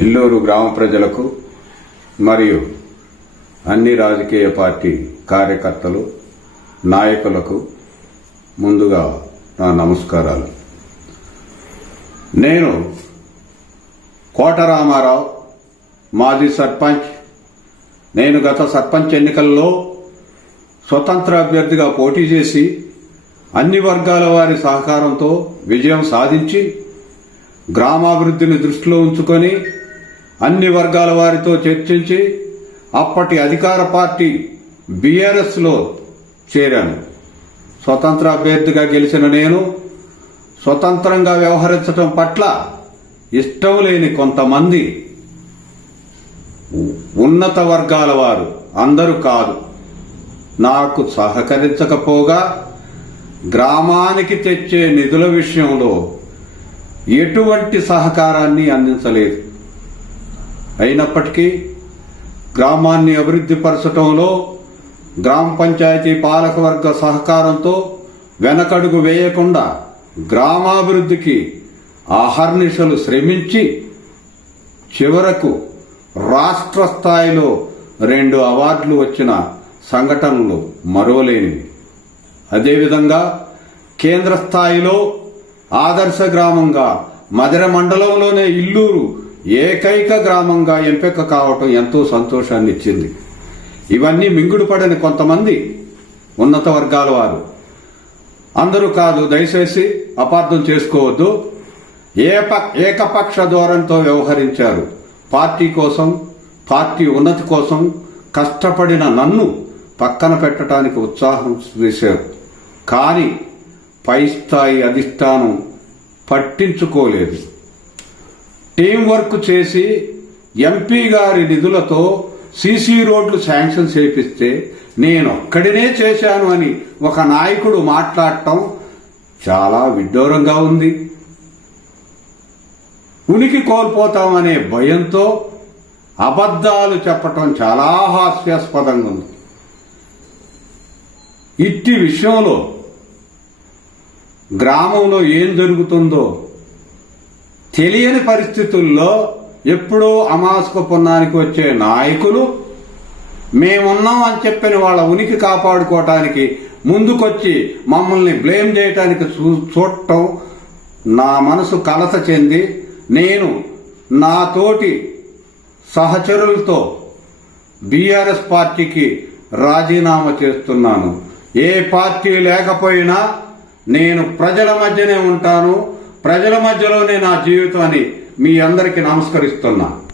ఇల్లూరు గ్రామ ప్రజలకు మరియు అన్ని రాజకీయ పార్టీ కార్యకర్తలు నాయకులకు ముందుగా నా నమస్కారాలు. నేను కోట రామారావు, మాజీ సర్పంచ్. నేను గత సర్పంచ్ ఎన్నికల్లో స్వతంత్ర అభ్యర్థిగా పోటీ చేసి అన్ని వర్గాల వారి సహకారంతో విజయం సాధించి గ్రామాభివృద్ధిని దృష్టిలో ఉంచుకొని అన్ని వర్గాల వారితో చర్చించి అప్పటి అధికార పార్టీ బీఆర్ఎస్ లో చేరాను. స్వతంత్ర అభ్యర్థిగా గెలిచిన నేను స్వతంత్రంగా వ్యవహరించడం పట్ల ఇష్టం లేని కొంతమంది ఉన్నత వర్గాల వారు, అందరూ కాదు, నాకు సహకరించకపోగా గ్రామానికి తెచ్చే నిధుల విషయంలో ఎటువంటి సహకారాన్ని అందించలేదు. అయినప్పటికీ గ్రామాన్ని అభివృద్ధి పరచడంలో గ్రామ పంచాయతీ పాలకవర్గ సహకారంతో వెనకడుగు వేయకుండా గ్రామాభివృద్ధికి అహర్నిశలు శ్రమించి చివరకు రాష్ట్ర స్థాయిలో 2 అవార్డులు వచ్చిన సంఘటనలు మరోలేనివి. అదేవిధంగా కేంద్ర స్థాయిలో ఆదర్శ గ్రామంగా మధిర మండలంలోనే ఇల్లూరు ఏకైక గ్రామంగా ఎంపిక కావటం ఎంతో సంతోషాన్ని ఇచ్చింది. ఇవన్నీ మింగుడుపడని కొంతమంది ఉన్నత వర్గాల వారు, అందరూ కాదు, దయచేసి అపార్థం చేసుకోవద్దు, ఏకపక్ష ధోరణితో వ్యవహరించారు. పార్టీ కోసం, పార్టీ ఉన్నతి కోసం కష్టపడిన నన్ను పక్కన పెట్టడానికి ఉత్సాహం వేశారు. కానీ పై స్థాయి అధిష్టానం పట్టించుకోలేదు. టీం వర్క్ చేసి ఎంపీ గారి నిధులతో సీసీ రోడ్లు శాంక్షన్ చేపిస్తే నేనొక్కడినే చేశాను అని ఒక నాయకుడు మాట్లాడటం చాలా విడ్డూరంగా ఉంది. ఉనికి కోల్పోతామనే భయంతో అబద్ధాలు చెప్పటం చాలా హాస్యాస్పదంగా ఉంది. ఇట్టి విషయంలో గ్రామంలో ఏం జరుగుతుందో తెలియని పరిస్థితుల్లో ఎప్పుడో అమావాస్య పున్నానికి వచ్చే నాయకులు మేమున్నాం అని చెప్పిన వాళ్ళ ఉనికి కాపాడుకోవటానికి ముందుకొచ్చి మమ్మల్ని బ్లేమ్ చేయటానికి చూడటం నా మనసు కలత చెంది నేను నా తోటి సహచరులతో బీఆర్ఎస్ పార్టీకి రాజీనామా చేస్తున్నాను. ఏ పార్టీ లేకపోయినా నేను ప్రజల మధ్యనే ఉంటాను, ప్రజల మధ్యలోనే నా జీవితాన్ని మీ అందరికీ నమస్కరిస్తున్నా.